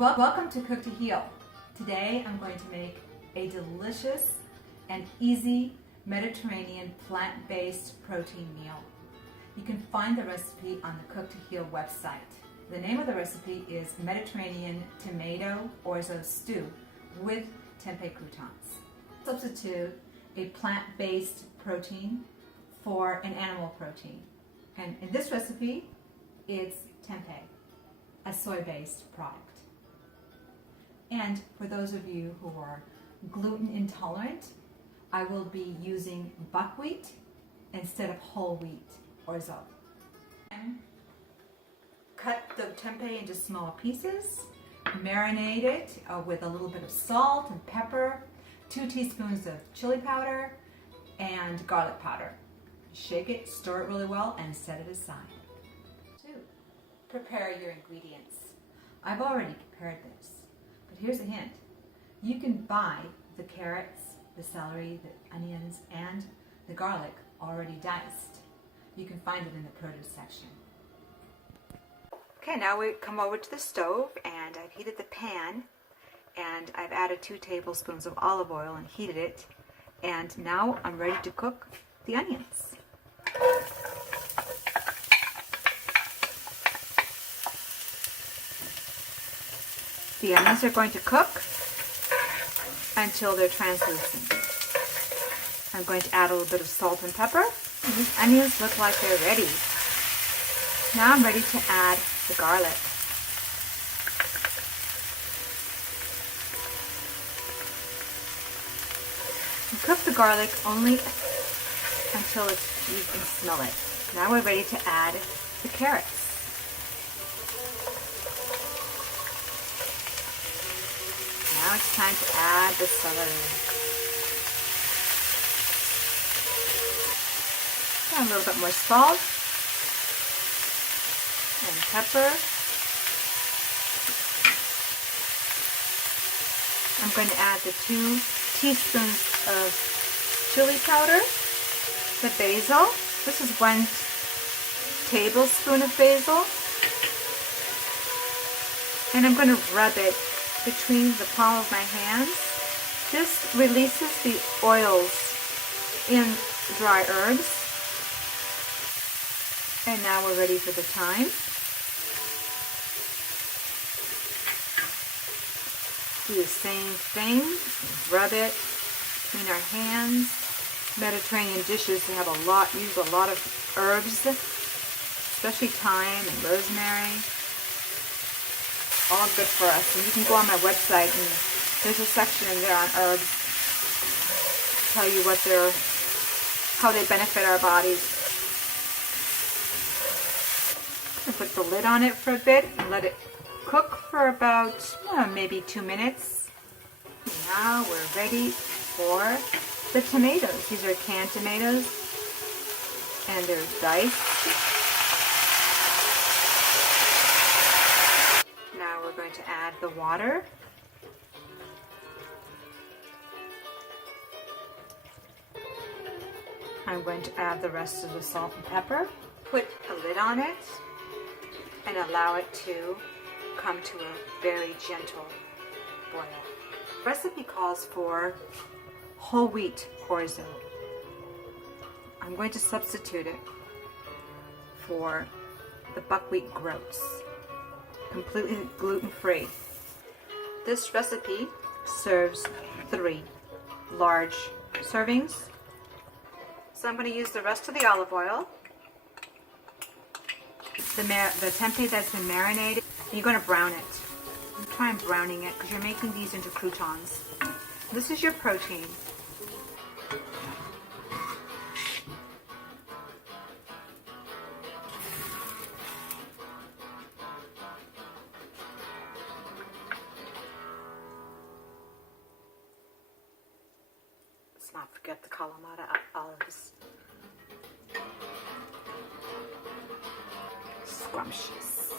Welcome to Cook to Heal. Today I'm going to make a delicious and easy Mediterranean plant-based protein meal. You can find the recipe on the Cook to Heal website. The name of the recipe is Mediterranean Tomato Orzo Stew with tempeh croutons. Substitute a plant-based protein for an animal protein. And in this recipe, it's tempeh, a soy-based product. And for those of you who are gluten intolerant, I will be using buckwheat instead of whole wheat orzo. Cut the tempeh into small pieces, marinate it with a little bit of salt and pepper, 2 teaspoons of chili powder, and garlic powder. Shake it, stir it really well, and set it aside. 2. Prepare your ingredients. I've already prepared this. But here's a hint. You can buy the carrots, the celery, the onions, and the garlic already diced. You can find it in the produce section. Okay, now we come over to the stove, and I've heated the pan, and I've added 2 tablespoons of olive oil and heated it. And now I'm ready to cook the onions. The onions are going to cook until they're translucent. I'm going to add a little bit of salt and pepper. And these onions look like they're ready. Now I'm ready to add the garlic. And cook the garlic only until you can smell it. Now we're ready to add the carrots. Now it's time to add the celery. Add a little bit more salt and pepper. I'm going to add the 2 teaspoons of chili powder, the basil. This is 1 tablespoon of basil. And I'm going to rub it between the palm of my hands. This releases the oils in dry herbs. And now we're ready for the thyme. Do the same thing. Rub it between our hands. Mediterranean dishes, they have use a lot of herbs, especially thyme and rosemary. All good for us. And you can go on my website and there's a section in there on herbs. Tell you how they benefit our bodies. I'm going to put the lid on it for a bit and let it cook for about maybe 2 minutes. Now we're ready for the tomatoes. These are canned tomatoes and they're diced. Now we're going to add the water. I'm going to add the rest of the salt and pepper. Put a lid on it and allow it to come to a very gentle boil. The recipe calls for whole wheat orzo. I'm going to substitute it for the buckwheat groats. Completely gluten-free. This recipe serves 3 large servings. So I'm going to use the rest of the olive oil, the tempeh that's been marinated. You're going to brown it. Try and browning it because you're making these into croutons. This is your protein. Let's not forget the Kalamata olives. Scrumptious.